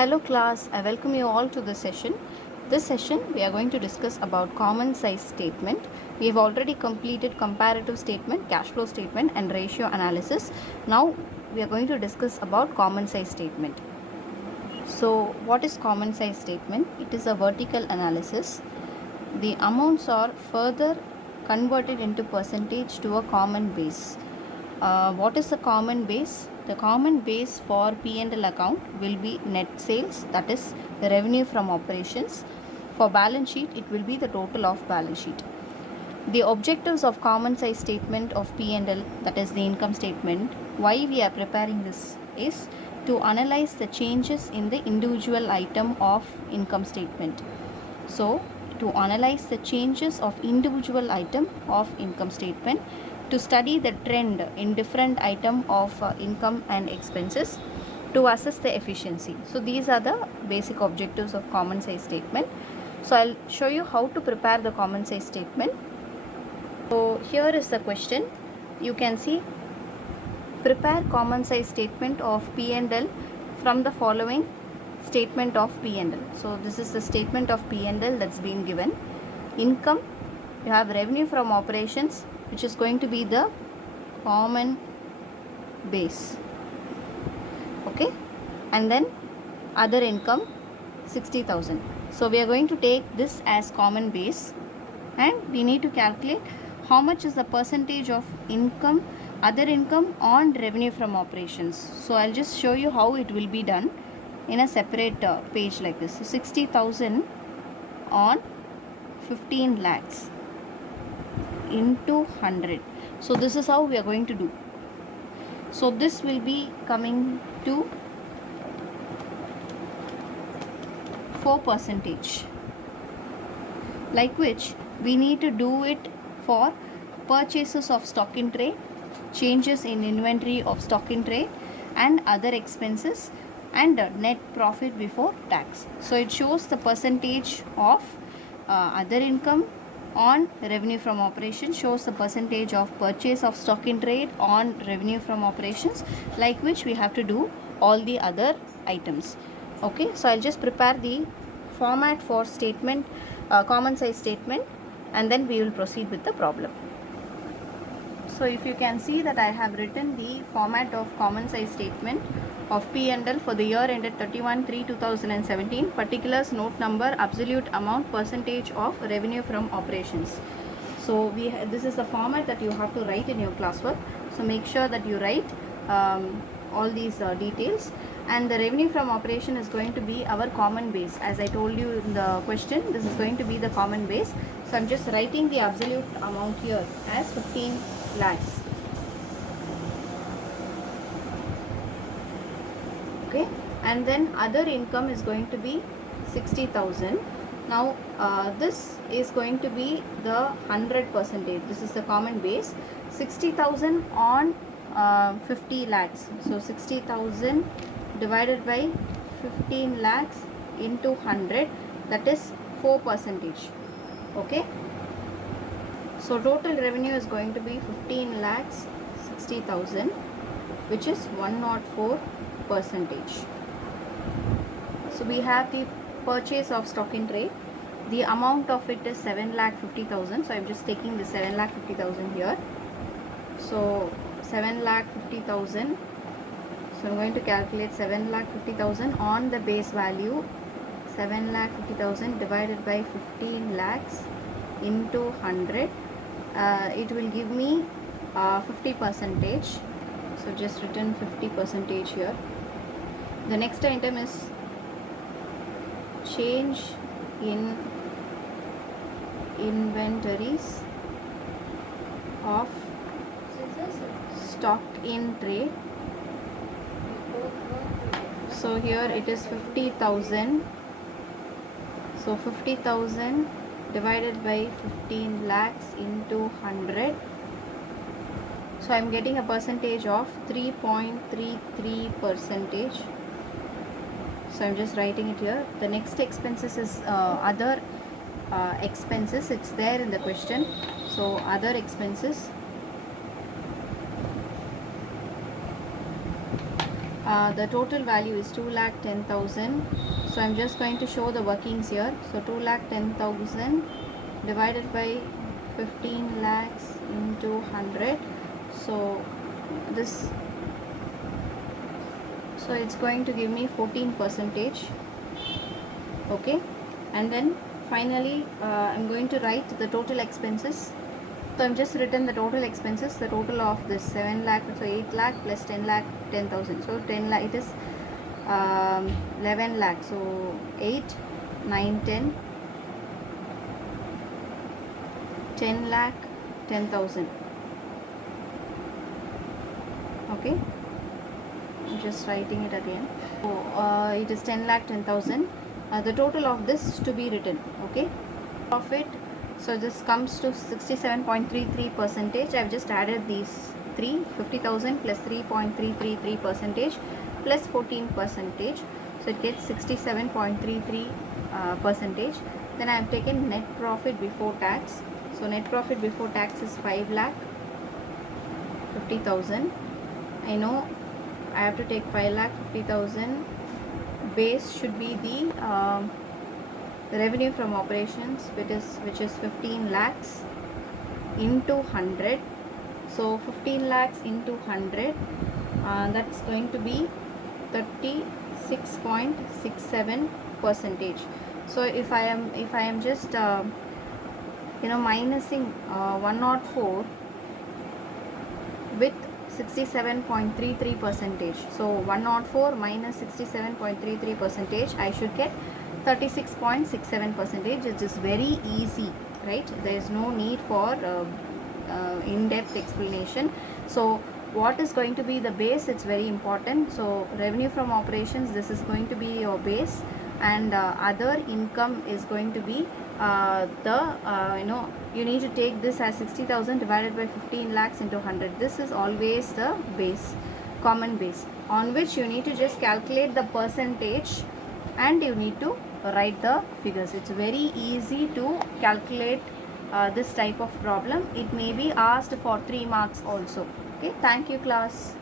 Hello class, I welcome you all to this session. This session we are going to discuss about common size statement. We have already completed comparative statement, cash flow statement and ratio analysis. Now we are going to discuss about common size statement. So what is common size statement? It is a vertical analysis. The amounts are further converted into percentage to a common base. What is the common base? The common base for P&L account will be net sales, that is the revenue from operations. For balance sheet, it will be the total of balance sheet. The objectives of common size statement of P&L, that is the income statement, why we are preparing this is to analyze the changes in the individual item of income statement. So, to analyze the changes of individual item of income statement, to study the trend in different item of income and expenses, to assess the efficiency. So, these are the basic objectives of common size statement. So, I'll show you how to prepare the common size statement. So, here is the question. You can see, prepare common size statement of P&L from the following statement of P&L. So this is the statement of P&L that's been given. Income, you have revenue from operations, which is going to be the common base. Okay, and then other income 60,000. So we are going to take this as common base and we need to calculate how much is the percentage of income, other income on revenue from operations. So I'll just show you how it will be done in a separate page like this. So 60,000 on 15 lakhs into 100. So this is how we are going to do. So this will be coming to 4%, like which we need to do it for purchases of stock in trade, changes in inventory of stock in trade and other expenses and net profit before tax. So it shows the percentage of other income on revenue from operations, shows the percentage of purchase of stock in trade on revenue from operations, like which we have to do all the other items. Okay, so I'll just prepare the format for statement, common size statement, and then we will proceed with the problem. So if you can see that I have written the format of common size statement of P&L for the year ended 31/3/2017, particulars, note number, absolute amount, percentage of revenue from operations. So this is the format that you have to write in your classwork. So make sure that you write all these details, and the revenue from operation is going to be our common base. As I told you in the question, this is going to be the common base. So I'm just writing the absolute amount here as 15 lakhs. Okay, and then other income is going to be 60,000. Now this is going to be the 100%. This is the common base. 60,000 on 50 lakhs. So 60,000 divided by 15 lakhs into 100, that is 4%. Okay, so total revenue is going to be 15 lakhs 60,000, which is 104%. So we have the purchase of stock in trade. The amount of it is 7,50,000. So I'm just taking the 7,50,000 here. So 7,50,000. So I'm going to calculate 7,50,000 on the base value. 7,50,000 divided by 15 lakhs into 100. It will give me 50%. So just written 50% here. The next item is change in inventories of stock in trade. So here it is 50,000. So 50,000 divided by 15 lakhs into 100. So I am getting a percentage of 3.33%. So I am just writing it here. The next expenses is other expenses. It's there in the question. So other expenses. The total value is 2,10,000. So I'm just going to show the workings here. So 2,10,000 divided by 15 lakhs into 100. So this, so it's going to give me 14%. Okay, and then finally I'm going to write the total expenses. So I'm just written the total expenses, the total of this 7 lakh, so 8 lakh plus 10 lakh, 10,000. So 10 lakh, it is 11 lakh. So 8, 9, 10, 10 lakh, 10,000. Okay, I'm just writing it again. So it is 10 lakh, 10,000. The total of this to be written. Okay, profit. So this comes to 67.33%. I've just added these 50,000 plus 3.333% plus 14%. So it gets 67.33%. Then I have taken net profit before tax. So net profit before tax is 5 lakh 50,000. I know I have to take 5 lakh 50,000. Base should be the revenue from operations, which is 15 lakhs into 100. So 15 lakhs into 100, that's going to be 36.67%. So if I am just minusing 104 with 67.33%. So 104 minus 67.33%, I should get 36.67%. It is very easy, right? There is no need for in-depth explanation. So what is going to be the base? It's very important. So revenue from operations, this is going to be your base, and other income is going to be you need to take this as 60,000 divided by 15 lakhs into 100. This is always the base, common base, on which you need to just calculate the percentage and you need to write the figures. It's very easy to calculate this type of problem. It may be asked for 3 marks also. Okay, thank you class.